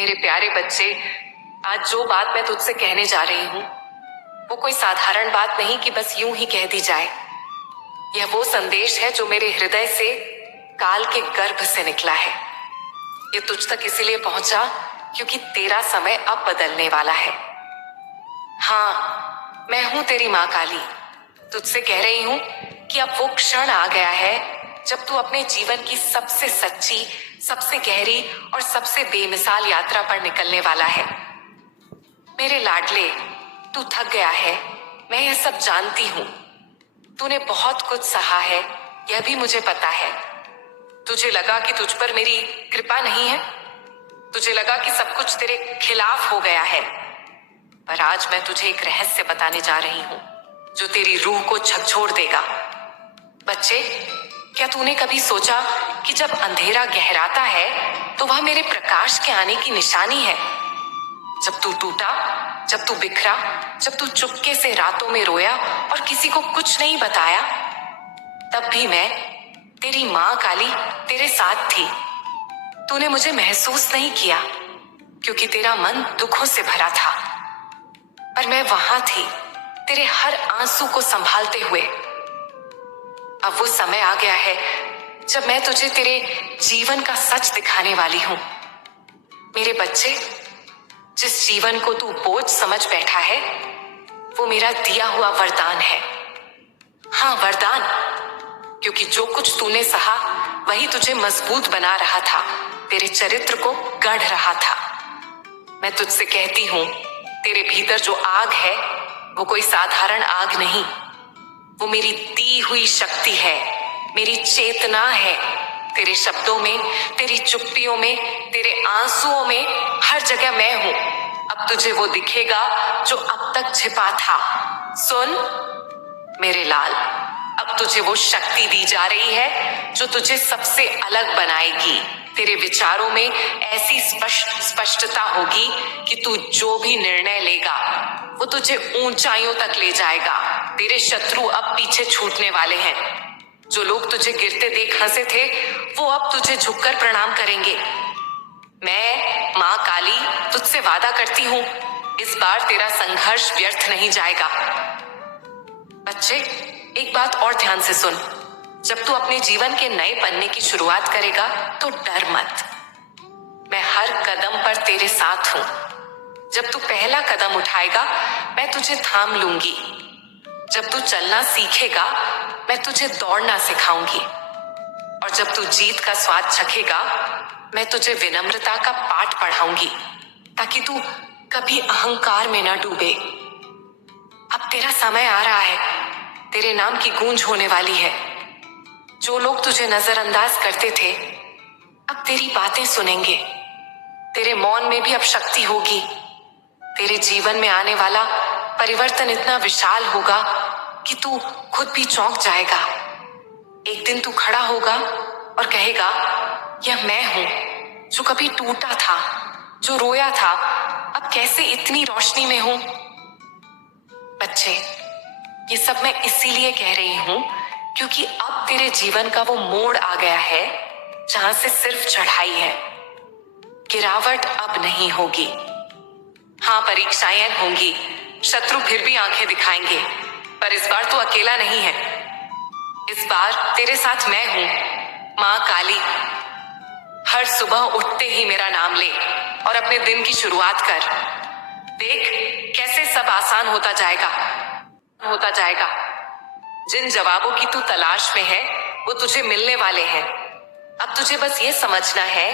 मेरे प्यारे बच्चे, आज जो बात मैं तुझसे कहने जा रही हूँ वो कोई साधारण बात नहीं कि बस यूं ही कह दी जाए। यह वो संदेश है जो मेरे हृदय से काल के गर्भ से निकला है। ये तुझ तक इसीलिए पहुंचा क्योंकि तेरा समय अब बदलने वाला है। हाँ, मैं हूं तेरी माँ काली। तुझसे कह रही हूं कि अब वो क्षण आ गया है जब तू अपने जीवन की सबसे सच्ची, सबसे गहरी और सबसे बेमिसाल यात्रा पर निकलने वाला है। मेरे लाडले, तू थक गया है, मैं यह सब जानती हूँ। तूने बहुत कुछ सहा है, यह भी मुझे पता है। तुझे लगा कि तुझ पर मेरी कृपा नहीं है, तुझे लगा कि सब कुछ तेरे खिलाफ हो गया है। पर आज मैं तुझे एक रहस्य बताने जा रही हूँ जो तेरी रूह को झकझोर देगा। बच्चे, क्या तूने कभी सोचा कि जब अंधेरा गहराता है तो वह मेरे प्रकाश के आने की निशानी है? जब तू टूटा, जब तू बिखरा, जब तू चुपके से रातों में रोया और किसी को कुछ नहीं बताया, तब भी मैं, तेरी माँ काली, तेरे साथ थी। तूने मुझे महसूस नहीं किया क्योंकि तेरा मन दुखों से भरा था, पर मैं वहां थी, तेरे हर आंसू को संभालते हुए। अब वो समय आ गया है जब मैं तुझे तेरे जीवन का सच दिखाने वाली हूं। मेरे बच्चे, जिस जीवन को तू बोझ समझ बैठा है वो मेरा दिया हुआ वरदान है। हाँ, वरदान, क्योंकि जो कुछ तूने सहा वही तुझे मजबूत बना रहा था, तेरे चरित्र को गढ़ रहा था। मैं तुझसे कहती हूँ, तेरे भीतर जो आग है वो कोई साधारण आग नहीं, वो मेरी दी हुई शक्ति है, मेरी चेतना है। तेरे शब्दों में, तेरी चुप्पियों में, तेरे आंसुओं में, हर जगह मैं हूं। अब तुझे वो दिखेगा जो अब तक छिपा था। सुन मेरे लाल, अब तुझे वो शक्ति दी जा रही है जो तुझे सबसे अलग बनाएगी। तेरे विचारों में ऐसी स्पष्टता होगी कि तू जो भी निर्णय लेगा वो तुझे ऊंचाइयों तक ले जाएगा। तेरे शत्रु अब पीछे छूटने वाले हैं। जो लोग तुझे गिरते देख हंसे थे वो अब तुझे झुककर प्रणाम करेंगे। मैं, माँ काली, तुझसे वादा करती हूँ, इस बार तेरा संघर्ष व्यर्थ नहीं जाएगा। बच्चे, एक बात और ध्यान से सुन। जब तू अपने जीवन के नए पन्ने की शुरुआत करेगा तो डर मत। मैं हर कदम पर तेरे साथ हूं। जब तू पहला कदम उठाएगा मैं तुझे थाम लूंगी। जब तू चलना सीखेगा मैं तुझे दौड़ना सिखाऊंगी। और जब तू जीत का स्वाद चखेगा मैं तुझे विनम्रता का पाठ पढ़ाऊंगी, ताकि तू कभी अहंकार में ना डूबे। अब तेरा समय आ रहा है, तेरे नाम की गूंज होने वाली है। जो लोग तुझे नजरअंदाज करते थे अब तेरी बातें सुनेंगे। तेरे मौन में भी अब शक्ति होगी। तेरे जीवन में आने वाला परिवर्तन इतना विशाल होगा कि तू खुद भी चौंक जाएगा। एक दिन तू खड़ा होगा और कहेगा, यह मैं हूं जो कभी टूटा था, जो रोया था, अब कैसे इतनी रोशनी में हूं। बच्चे, ये सब मैं इसीलिए कह रही हूं क्योंकि अब तेरे जीवन का वो मोड़ आ गया है जहां से सिर्फ चढ़ाई है, गिरावट अब नहीं होगी। हाँ, परीक्षाएं होंगी, शत्रु फिर भी आंखें दिखाएंगे, पर इस बार तू अकेला नहीं है। इस बार तेरे साथ मैं हूं, माँ काली। हर सुबह उठते ही मेरा नाम ले और अपने दिन की शुरुआत कर। देख कैसे सब आसान होता जाएगा। जिन जवाबों की तू तलाश में है वो तुझे मिलने वाले हैं। अब तुझे बस ये समझना है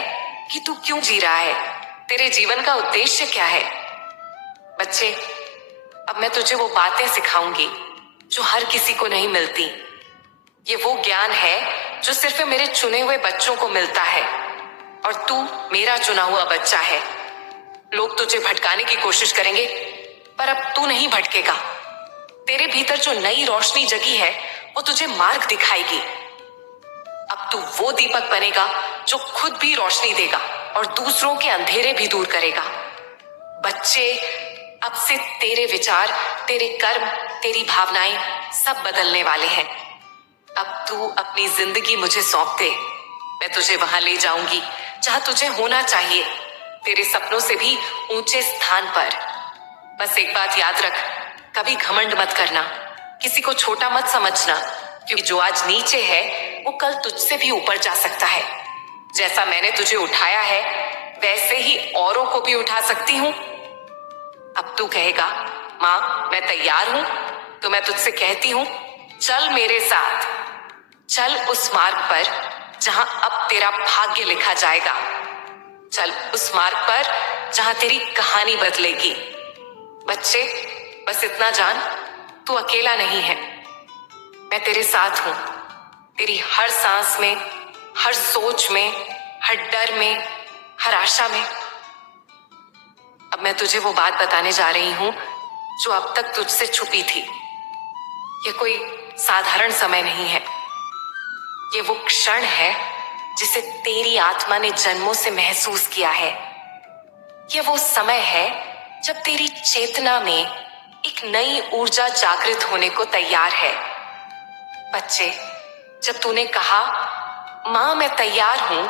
कि तू क्यों जी रहा है, तेरे जीवन का उद्देश्य क्या है। बच्चे, अब मैं तुझे वो बातें सिखाऊंगी जो हर किसी को नहीं मिलती। ये वो ज्ञान है जो सिर्फ मेरे चुने हुए बच्चों को मिलता है, और तू मेरा चुना हुआ बच्चा है। लोग तुझे भटकाने की कोशिश करेंगे पर अब तू नहीं भटकेगा। तेरे भीतर जो नई रोशनी जगी है वो तुझे मार्ग दिखाएगी। अब तू वो दीपक बनेगा जो खुद भी रोशनी देगा और दूसरों के अंधेरे भी दूर करेगा। बच्चे, अब से तेरे विचार, तेरे कर्म, तेरी भावनाएं सब बदलने वाले हैं। अब तू अपनी जिंदगी मुझे सौंप दे, मैं तुझे वहां ले जाऊंगी जहां तुझे होना चाहिए। तेरे सपनों से भी ऊंचे स्थान पर। बस एक बात याद रख, कभी घमंड मत करना, किसी को छोटा मत समझना, क्योंकि जो आज नीचे है वो कल तुझसे भी ऊपर जा सकता है। जैसा मैंने तुझे उठाया है वैसे ही औरों को भी उठा सकती हूँ। अब तू कहेगा, माँ मैं तैयार हूं, तो मैं तुझसे कहती हूँ, चल मेरे साथ, चल उस मार्ग पर जहां अब तेरा भाग्य लिखा जाएगा। चल उस मार्ग पर जहां तेरी कहानी बदलेगी। बच्चे, बस इतना जान, तू अकेला नहीं है। मैं तेरे साथ हूं, तेरी हर सांस में, हर सोच में, हर डर में, हर आशा में। अब मैं तुझे वो बात बताने जा रही हूं जो अब तक तुझसे छुपी थी। ये कोई साधारण समय नहीं है, ये वो क्षण है जिसे तेरी आत्मा ने जन्मों से महसूस किया है। ये वो समय है जब तेरी चेतना में एक नई ऊर्जा जागृत होने को तैयार है। बच्चे, जब तूने कहा, मां मैं तैयार हूं,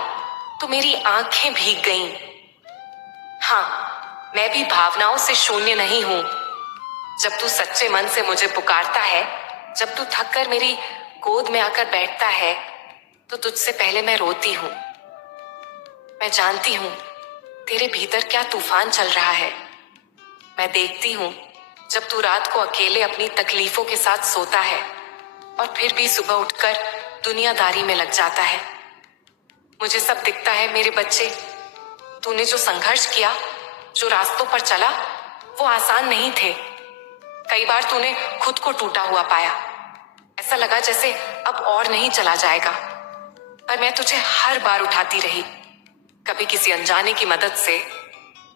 तो मेरी आंखें भीग गईं। हाँ, मैं भी भावनाओं से शून्य नहीं हूं। जब तू सच्चे मन से मुझे पुकारता है, जब तू थक कर मेरी गोद में आकर बैठता है, तो तुझसे पहले मैं रोती हूं। मैं जानती हूं तेरे भीतर क्या तूफान चल रहा है। मैं देखती हूं जब तू रात को अकेले अपनी तकलीफों के साथ सोता है और फिर भी सुबह उठकर दुनियादारी में लग जाता है। मुझे सब दिखता है मेरे बच्चे। तूने जो संघर्ष किया, जो रास्तों पर चला, वो आसान नहीं थे। कई बार तूने खुद को टूटा हुआ पाया, ऐसा लगा जैसे अब और नहीं चला जाएगा। पर मैं तुझे हर बार उठाती रही, कभी किसी अनजाने की मदद से,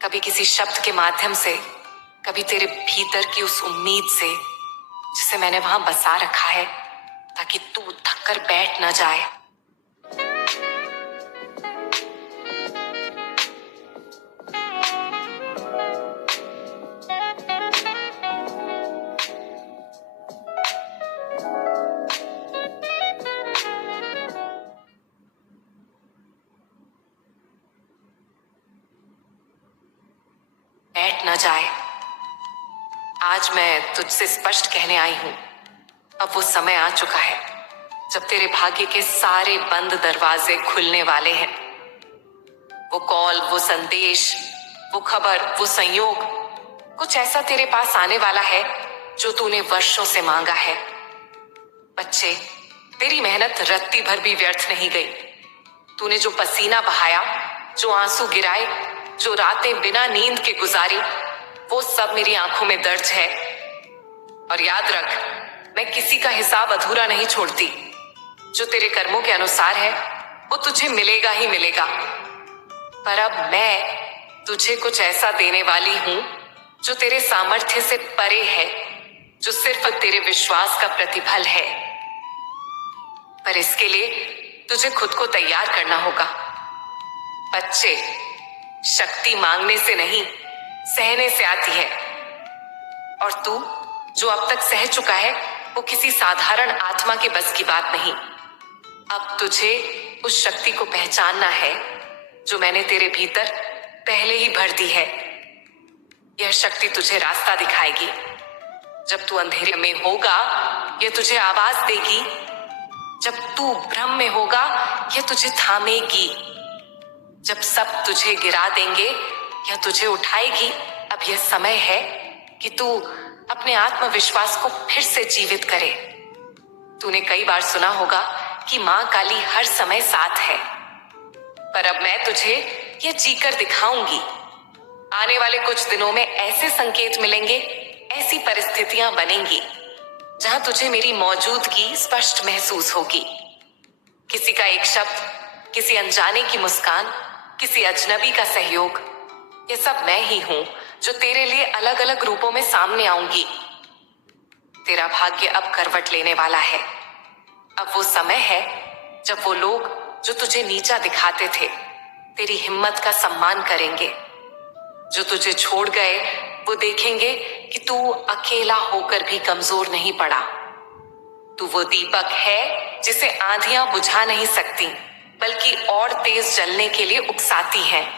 कभी किसी शब्द के माध्यम से, कभी तेरे भीतर की उस उम्मीद से जिसे मैंने वहां बसा रखा है ताकि तू थक कर बैठ न जाए। बैठ न जाए। आज मैं तुझसे स्पष्ट कहने आई हूं, अब वो समय आ चुका है जब तेरे भाग्य के सारे बंद दरवाजे खुलने वाले हैं। वो कॉल, वो संदेश, वो खबर, वो संयोग, कुछ ऐसा तेरे पास आने वाला है जो तूने वर्षों से मांगा है। बच्चे, तेरी मेहनत रत्ती भर भी व्यर्थ नहीं गई। तूने जो पसीना बहाया, जो आंसू गिराए, जो रातें बिना नींद के गुजारी, वो सब मेरी आंखों में दर्ज है। और याद रख, मैं किसी का हिसाब अधूरा नहीं छोड़ती। जो तेरे कर्मों के अनुसार है वो तुझे मिलेगा ही मिलेगा। पर अब मैं तुझे कुछ ऐसा देने वाली हूं जो तेरे सामर्थ्य से परे है, जो सिर्फ तेरे विश्वास का प्रतिफल है। पर इसके लिए तुझे खुद को तैयार करना होगा। बच्चे, शक्ति मांगने से नहीं, सहने से आती है। और तू जो अब तक सह चुका है वो किसी साधारण आत्मा के बस की बात नहीं। अब तुझे उस शक्ति को पहचानना है जो मैंने तेरे भीतर पहले ही भर दी है। यह शक्ति तुझे रास्ता दिखाएगी। जब तू अंधेरे में होगा, यह तुझे आवाज देगी। जब तू भ्रम में होगा, यह तुझे थामेगी। जब सब तुझे गिरा देंगे, यह तुझे उठाएगी। अब यह समय है कि तू अपने आत्मविश्वास को फिर से जीवित करे। तूने कई बार सुना होगा कि मां काली हर समय साथ है, पर अब मैं तुझे यह जीकर दिखाऊंगी। आने वाले कुछ दिनों में ऐसे संकेत मिलेंगे, ऐसी परिस्थितियां बनेंगी जहां तुझे मेरी मौजूदगी स्पष्ट महसूस होगी। किसी का एक शब्द, किसी अनजाने की मुस्कान, किसी अजनबी का सहयोग, ये सब मैं ही हूं जो तेरे लिए अलग अलग रूपों में सामने आऊंगी। तेरा भाग्य अब करवट लेने वाला है। अब वो समय है जब वो लोग जो तुझे नीचा दिखाते थे तेरी हिम्मत का सम्मान करेंगे। जो तुझे छोड़ गए वो देखेंगे कि तू अकेला होकर भी कमजोर नहीं पड़ा। तू वो दीपक है जिसे आंधियां बुझा नहीं सकती, बल्कि और तेज जलने के लिए उकसाती हैं।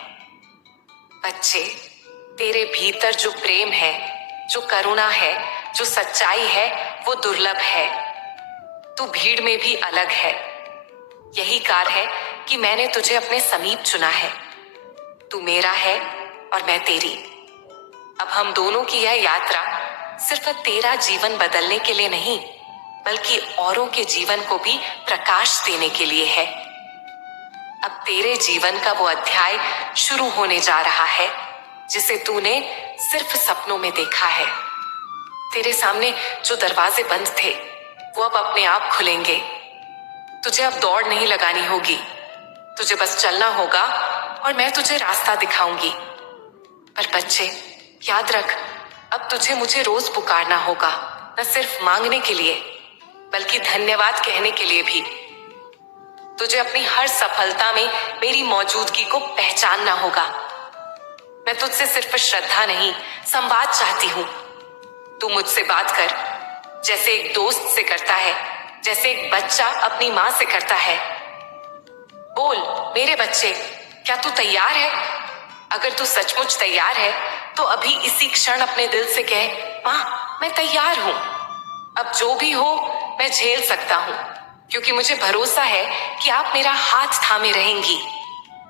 बच्चे, तेरे भीतर जो प्रेम है, जो करुणा है, जो सच्चाई है, वो दुर्लभ है। तू भीड़ में भी अलग है। यही कार है कि मैंने तुझे अपने समीप चुना है। तू मेरा है और मैं तेरी। अब हम दोनों की यह यात्रा सिर्फ तेरा जीवन बदलने के लिए नहीं, बल्कि औरों के जीवन को भी प्रकाश देने के लिए है। अब तेरे जीवन का वो अध्याय शुरू होने जा रहा है जिसे तूने सिर्फ सपनों में देखा है। तेरे सामने जो दरवाजे बंद थे वो अब अपने आप खुलेंगे। तुझे अब दौड़ नहीं लगानी होगी, तुझे बस चलना होगा और मैं तुझे रास्ता दिखाऊंगी। पर बच्चे, याद रख, अब तुझे मुझे रोज पुकारना होगा, न सिर्फ मांगने के लिए बल्कि धन्यवाद कहने के लिए भी। तुझे अपनी हर सफलता में मेरी मौजूदगी को पहचानना होगा। मैं तुझसे सिर्फ श्रद्धा नहीं, संवाद चाहती हूँ। तू मुझसे बात कर, जैसे एक दोस्त से करता है, जैसे एक बच्चा अपनी माँ से करता है। बोल मेरे बच्चे, क्या तू तैयार है? अगर तू सचमुच तैयार है तो अभी इसी क्षण अपने दिल से कह, माँ मैं तैयार हूँ। अब जो भी हो मैं झेल सकता हूँ, क्योंकि मुझे भरोसा है कि आप मेरा हाथ थामे रहेंगी।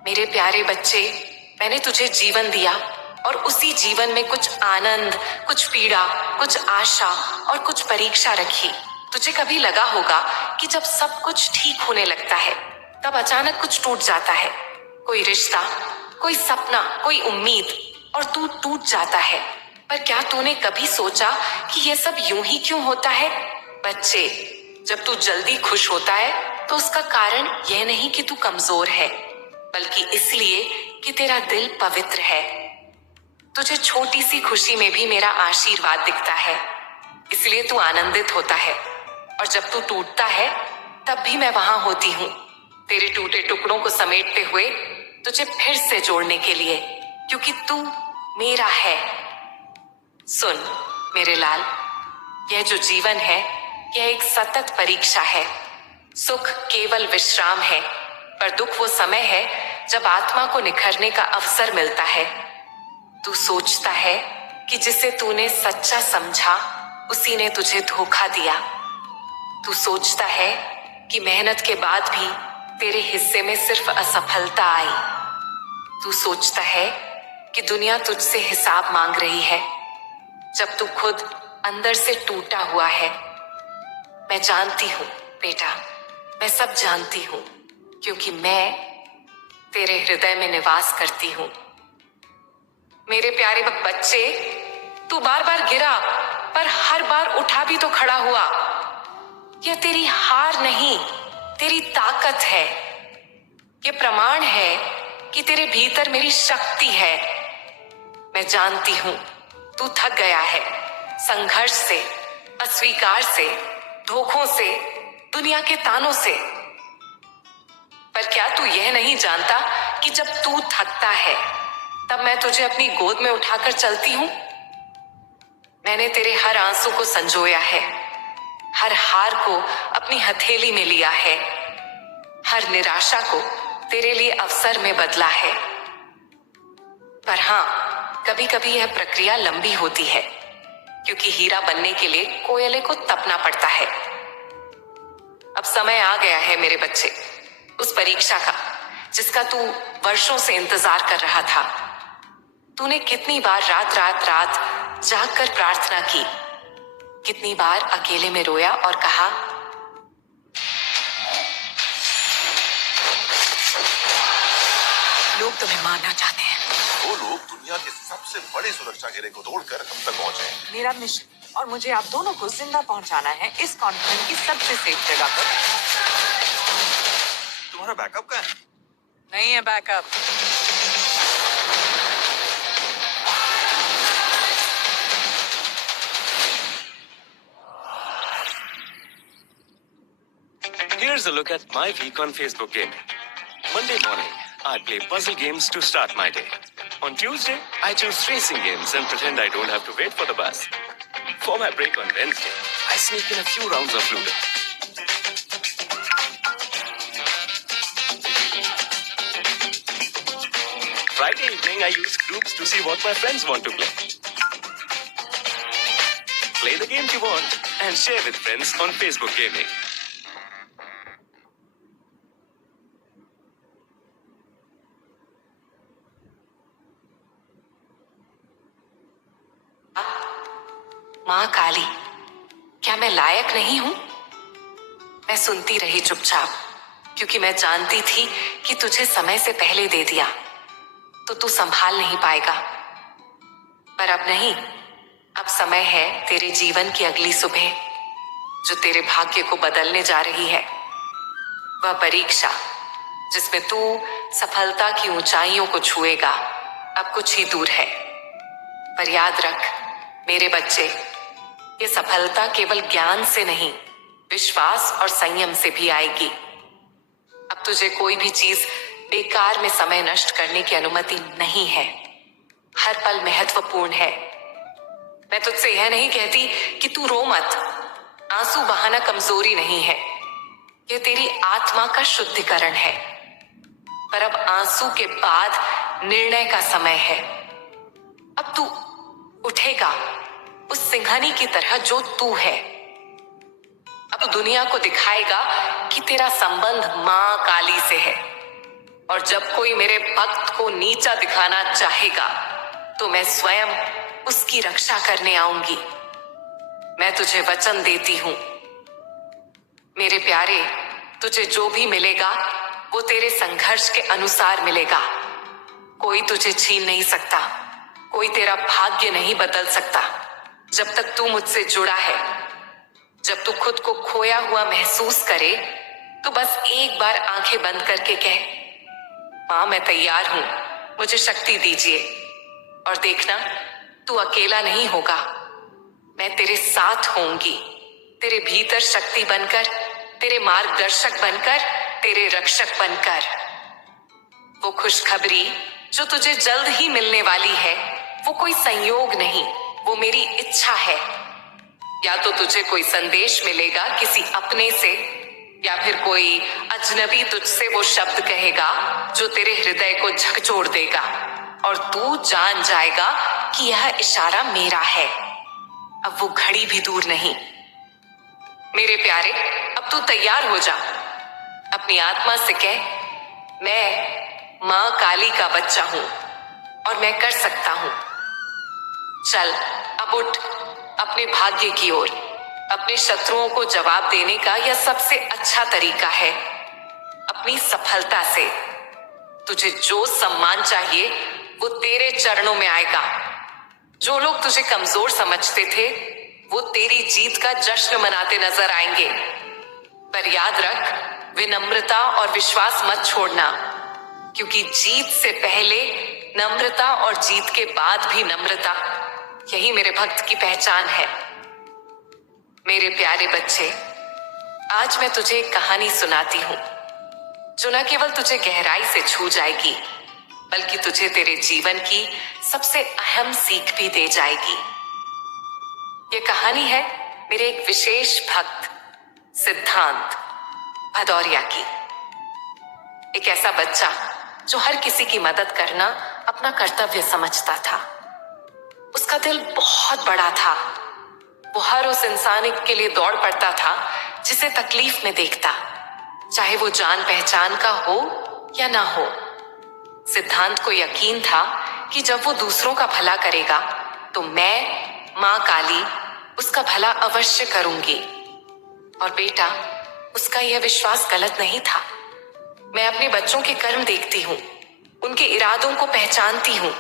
मेरे प्यारे बच्चे, मैंने तुझे जीवन दिया और उसी जीवन में कुछ आनंद, कुछ पीड़ा, कुछ आशा और कुछ परीक्षा रखी। तुझे कभी लगा होगा कि जब सब कुछ ठीक होने लगता है तब अचानक कुछ टूट जाता है। कोई रिश्ता, कोई सपना, कोई उम्मीद, और तू टूट जाता है। पर क्या तूने कभी सोचा कि ये सब यूं ही क्यों होता है? बच्चे, जब तू जल्दी खुश होता है तो उसका कारण यह नहीं कि तू कमजोर है, बल्कि इसलिए कि तेरा दिल पवित्र है। तुझे छोटी सी खुशी में भी मेरा आशीर्वाद दिखता है, इसलिए तू आनंदित होता है। और जब तू टूटता है तब भी मैं वहां होती हूँ, तेरे टूटे टुकड़ों को समेटते हुए तुझे फिर से जोड़ने के लिए, क्योंकि तू मेरा है। सुन मेरे लाल, यह जो जीवन है यह एक सतत परीक्षा है। सुख केवल विश्राम है, पर दुख वो समय है जब आत्मा को निखरने का अवसर मिलता है। तू सोचता है कि जिसे तूने सच्चा समझा उसी ने तुझे धोखा दिया। तू सोचता है कि मेहनत के बाद भी तेरे हिस्से में सिर्फ असफलता आई। तू सोचता है कि दुनिया तुझसे हिसाब मांग रही है, जब तू खुद अंदर से टूटा हुआ है। मैं जानती हूँ बेटा, मैं सब जानती हूँ, क्योंकि मैं तेरे हृदय में निवास करती हूँ। मेरे प्यारे बच्चे, तू बार बार गिरा पर हर बार उठा भी तो खड़ा हुआ। यह तेरी हार नहीं, तेरी ताकत है। यह प्रमाण है कि तेरे भीतर मेरी शक्ति है। मैं जानती हूं तू थक गया है, संघर्ष से, अस्वीकार से, धोखों से, दुनिया के तानों से। पर क्या तू यह नहीं जानता कि जब तू थकता है तब मैं तुझे अपनी गोद में उठाकर चलती हूं? मैंने तेरे हर आंसू को संजोया है, हर हार को अपनी हथेली में लिया है, हर निराशा को तेरे लिए अवसर में बदला है। पर हाँ, कभी कभी यह प्रक्रिया लंबी होती है, क्योंकि हीरा बनने के लिए कोयले को तपना पड़ता है। अब समय आ गया है मेरे बच्चे, उस परीक्षा का जिसका तू वर्षों से इंतजार कर रहा था। तूने कितनी बार रात रात रात जागकर प्रार्थना की, कितनी बार अकेले में रोया और कहा, लोग तुम्हें मारना चाहते हैं। वो लोग दुनिया के सबसे बड़े सुरक्षा घेरे को तोड़कर हम तक पहुंचे। मेरा मिशन और मुझे आप दोनों को जिंदा पहुंचाना है इस कॉन्टिनेंट की सबसे सेफ जगह पर। तुम्हारा बैकअप कहाँ है? नहीं है backup. Here's a look at my week on Facebook Gaming. Monday morning, I play puzzle games to start my day. On Tuesday, I choose racing games and pretend I don't have to wait for the bus. For my break on Wednesday, I sneak in a few rounds of Ludo. Friday evening, I use groups to see what my friends want to play. Play the games you want and share with friends on Facebook Gaming. माँ काली, क्या मैं लायक नहीं हूं? मैं सुनती रही चुपचाप, क्योंकि मैं जानती थी कि तुझे समय से पहले दे दिया तो तू संभाल नहीं पाएगा। पर अब नहीं, अब समय है तेरे जीवन की अगली सुबह, जो तेरे भाग्य को बदलने जा रही है। वह परीक्षा जिसमें तू सफलता की ऊंचाइयों को छुएगा, अब कुछ ही दूर है। पर याद रख मेरे बच्चे, ये सफलता केवल ज्ञान से नहीं, विश्वास और संयम से भी आएगी। अब तुझे कोई भी चीज बेकार में समय नष्ट करने की अनुमति नहीं है। हर पल महत्वपूर्ण है। मैं तुझसे यह नहीं कहती कि तू रो मत। आंसू बहाना कमजोरी नहीं है, यह तेरी आत्मा का शुद्धिकरण है। पर अब आंसू के बाद निर्णय का समय है। अब तू उठेगा उस सिंघानी की तरह जो तू है। अब दुनिया को दिखाएगा कि तेरा संबंध मां काली से है। और जब कोई मेरे भक्त को नीचा दिखाना चाहेगा तो मैं स्वयं उसकी रक्षा करने आऊंगी। मैं तुझे वचन देती हूं मेरे प्यारे, तुझे जो भी मिलेगा वो तेरे संघर्ष के अनुसार मिलेगा। कोई तुझे छीन नहीं सकता, कोई तेरा भाग्य नहीं बदल सकता जब तक तू मुझसे जुड़ा है। जब तू खुद को खोया हुआ महसूस करे तो बस एक बार आंखें बंद करके कह, मां मैं तैयार हूं, मुझे शक्ति दीजिए। और देखना, तू अकेला नहीं होगा, मैं तेरे साथ होंगी, तेरे भीतर शक्ति बनकर, तेरे मार्गदर्शक बनकर, तेरे रक्षक बनकर। वो खुशखबरी जो तुझे जल्द ही मिलने वाली है, वो कोई संयोग नहीं, वो मेरी इच्छा है। या तो तुझे कोई संदेश मिलेगा किसी अपने से, या फिर कोई अजनबी तुझसे वो शब्द कहेगा जो तेरे हृदय को झकझोर देगा, और तू जान जाएगा कि यह इशारा मेरा है। अब वो घड़ी भी दूर नहीं। मेरे प्यारे, अब तू तैयार हो जा। अपनी आत्मा से कह, मैं मां काली का बच्चा हूं और मैं कर सकता हूं। चल अब उठ अपने भाग्य की ओर। अपने शत्रुओं को जवाब देने का यह सबसे अच्छा तरीका है। अपनी सफलता से तुझे जो सम्मान चाहिए वो तेरे चरणों में आएगा। जो लोग तुझे कमजोर समझते थे वो तेरी जीत का जश्न मनाते नजर आएंगे। पर याद रख, विनम्रता और विश्वास मत छोड़ना, क्योंकि जीत से पहले नम्रता और जीत के बाद भी नम्रता, यही मेरे भक्त की पहचान है। मेरे प्यारे बच्चे, आज मैं तुझे एक कहानी सुनाती हूं जो न केवल तुझे गहराई से छू जाएगी, बल्कि तुझे तेरे जीवन की सबसे अहम सीख भी दे जाएगी। ये कहानी है मेरे एक विशेष भक्त सिद्धांत भदौरिया की। एक ऐसा बच्चा जो हर किसी की मदद करना अपना कर्तव्य समझता था। उसका दिल बहुत बड़ा था। वो हर उस इंसान के लिए दौड़ पड़ता था जिसे तकलीफ में देखता, चाहे वो जान पहचान का हो या ना हो। सिद्धांत को यकीन था कि जब वो दूसरों का भला करेगा तो मैं मां काली उसका भला अवश्य करूंगी। और बेटा, उसका यह विश्वास गलत नहीं था। मैं अपने बच्चों के कर्म देखती हूँ, उनके इरादों को पहचानती हूँ।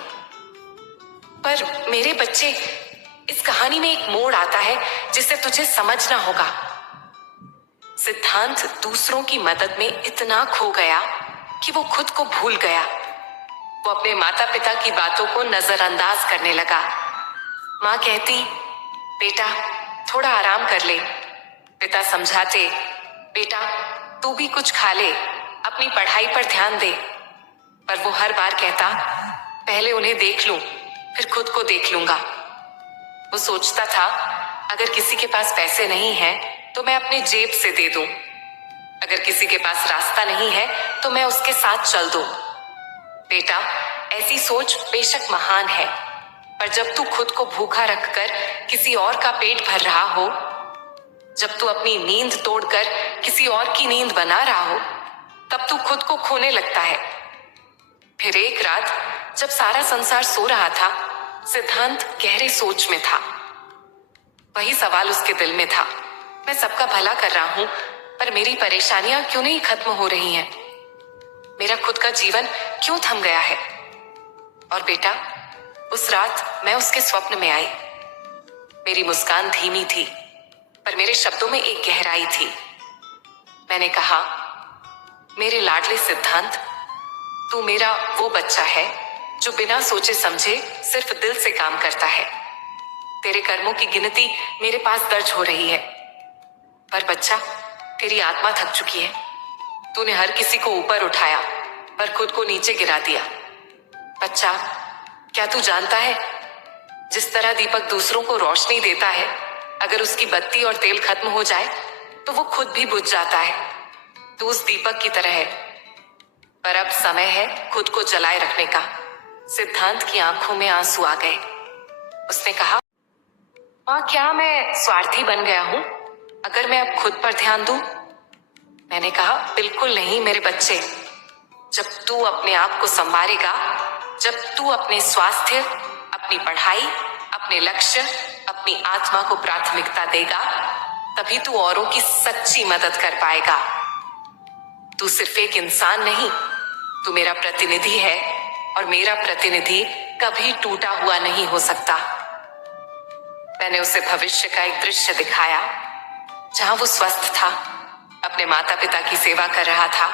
पर मेरे बच्चे, इस कहानी में एक मोड़ आता है जिसे तुझे समझना होगा। सिद्धांत दूसरों की मदद में इतना खो गया कि वो खुद को भूल गया। वो अपने माता पिता की बातों को नजरअंदाज करने लगा। माँ कहती, बेटा थोड़ा आराम कर ले। पिता समझाते, बेटा तू भी कुछ खा ले, अपनी पढ़ाई पर ध्यान दे। पर वो हर बार कहता, पहले उन्हें देख लूं, फिर खुद को देख लूंगा। वो सोचता था, अगर किसी के पास पैसे नहीं हैं तो मैं अपने जेब से दे दूं। अगर किसी के पास रास्ता नहीं है तो मैं उसके साथ चल दूं। बेटा, ऐसी सोच बेशक महान है, पर जब तू खुद को भूखा रखकर किसी और का पेट भर रहा हो, जब तू अपनी नींद तोड़कर किसी और की नींद बना रहा हो, तब तू खुद को खोने लगता है। फिर एक रात जब सारा संसार सो रहा था, सिद्धांत गहरे सोच में था। वही सवाल उसके दिल में था, मैं सबका भला कर रहा हूं, पर मेरी परेशानियां क्यों नहीं खत्म हो रही हैं? मेरा खुद का जीवन क्यों थम गया है? और बेटा, उस रात मैं उसके स्वप्न में आई। मेरी मुस्कान धीमी थी, पर मेरे शब्दों में एक गहराई थी। मैंने कहा, मेरे लाडले सिद्धांत, तू मेरा वो बच्चा है जो बिना सोचे समझे सिर्फ दिल से काम करता है। तेरे कर्मों की गिनती मेरे पास दर्ज हो रही है, पर बच्चा, तेरी आत्मा थक चुकी है। तूने हर किसी को ऊपर उठाया, पर खुद को नीचे गिरा दिया। बच्चा, क्या तू जानता है, जिस तरह दीपक दूसरों को रोशनी देता है, अगर उसकी बत्ती और तेल खत्म हो जाए तो वो खुद भी बुझ जाता है। तू उस दीपक की तरह है, पर अब समय है खुद को जलाए रखने का। सिद्धांत की आंखों में आंसू आ गए। उसने कहा, मां, क्या मैं स्वार्थी बन गया हूं अगर मैं अब खुद पर ध्यान दूं? मैंने कहा, बिल्कुल नहीं मेरे बच्चे। जब तू अपने आप को संवारेगा, जब तू अपने स्वास्थ्य, अपनी पढ़ाई, अपने लक्ष्य, अपनी आत्मा को प्राथमिकता देगा, तभी तू औरों की सच्ची मदद कर पाएगा। तू सिर्फ एक इंसान नहीं, तू मेरा प्रतिनिधि है, और मेरा प्रतिनिधि कभी टूटा हुआ नहीं हो सकता। मैंने उसे भविष्य का एक दृश्य दिखाया, जहां वो स्वस्थ था, अपने माता पिता की सेवा कर रहा था,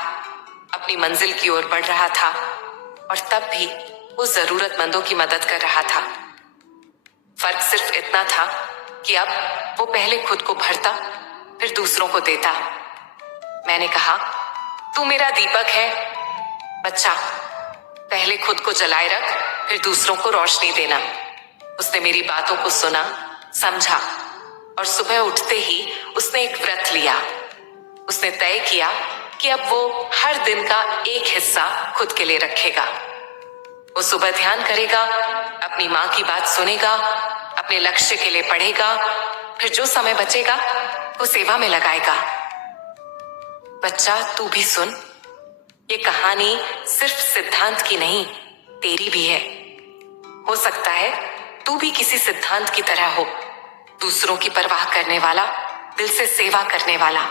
अपनी मंजिल की ओर बढ़ रहा था, और तब भी वो जरूरतमंदों की मदद कर रहा था। फर्क सिर्फ इतना था कि अब वो पहले खुद को भरता, फिर दूसरों को देता। मैंने कहा, तू मेरा दीपक है बच्चा, पहले खुद को जलाए रख, फिर दूसरों को रोशनी देना। उसने मेरी बातों को सुना, समझा, और सुबह उठते ही उसने एक व्रत लिया। उसने तय किया कि अब वो हर दिन का एक हिस्सा खुद के लिए रखेगा। वो सुबह ध्यान करेगा, अपनी माँ की बात सुनेगा, अपने लक्ष्य के लिए पढ़ेगा, फिर जो समय बचेगा वो सेवा में लगाएगा। बच्चा, तू भी सुन, ये कहानी सिर्फ सिद्धांत की नहीं, तेरी भी है। हो सकता है तू भी किसी सिद्धांत की तरह हो, दूसरों की परवाह करने वाला, दिल से सेवा करने वाला।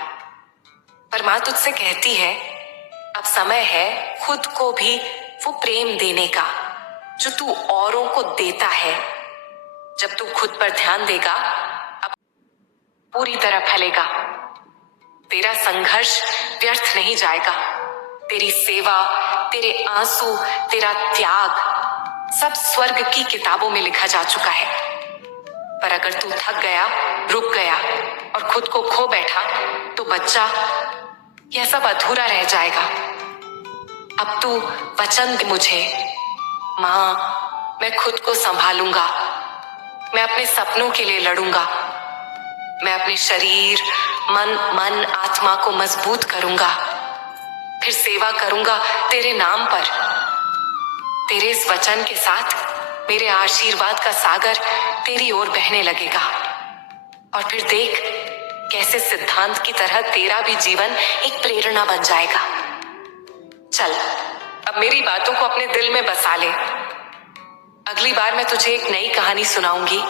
पर माँ तुझसे कहती है, अब समय है खुद को भी वो प्रेम देने का जो तू औरों को देता है। जब तू खुद पर ध्यान देगा, अब पूरी तरह फैलेगा। तेरा संघर्ष व्यर्थ नहीं जाएगा। तेरी सेवा, तेरे आंसू, तेरा त्याग, सब स्वर्ग की किताबों में लिखा जा चुका है। पर अगर तू थक गया, रुक गया और खुद को खो बैठा, तो बच्चा, यह सब अधूरा रह जाएगा। अब तू वचन दे मुझे, माँ, मैं खुद को संभालूंगा, मैं अपने सपनों के लिए लड़ूंगा, मैं अपने शरीर, मन, आत्मा को मजबूत करूंगा, फिर सेवा करूंगा तेरे नाम पर। तेरे इस वचन के साथ मेरे आशीर्वाद का सागर तेरी ओर बहने लगेगा, और फिर देख कैसे सिद्धांत की तरह तेरा भी जीवन एक प्रेरणा बन जाएगा। चल, अब मेरी बातों को अपने दिल में बसा ले। अगली बार मैं तुझे एक नई कहानी सुनाऊंगी,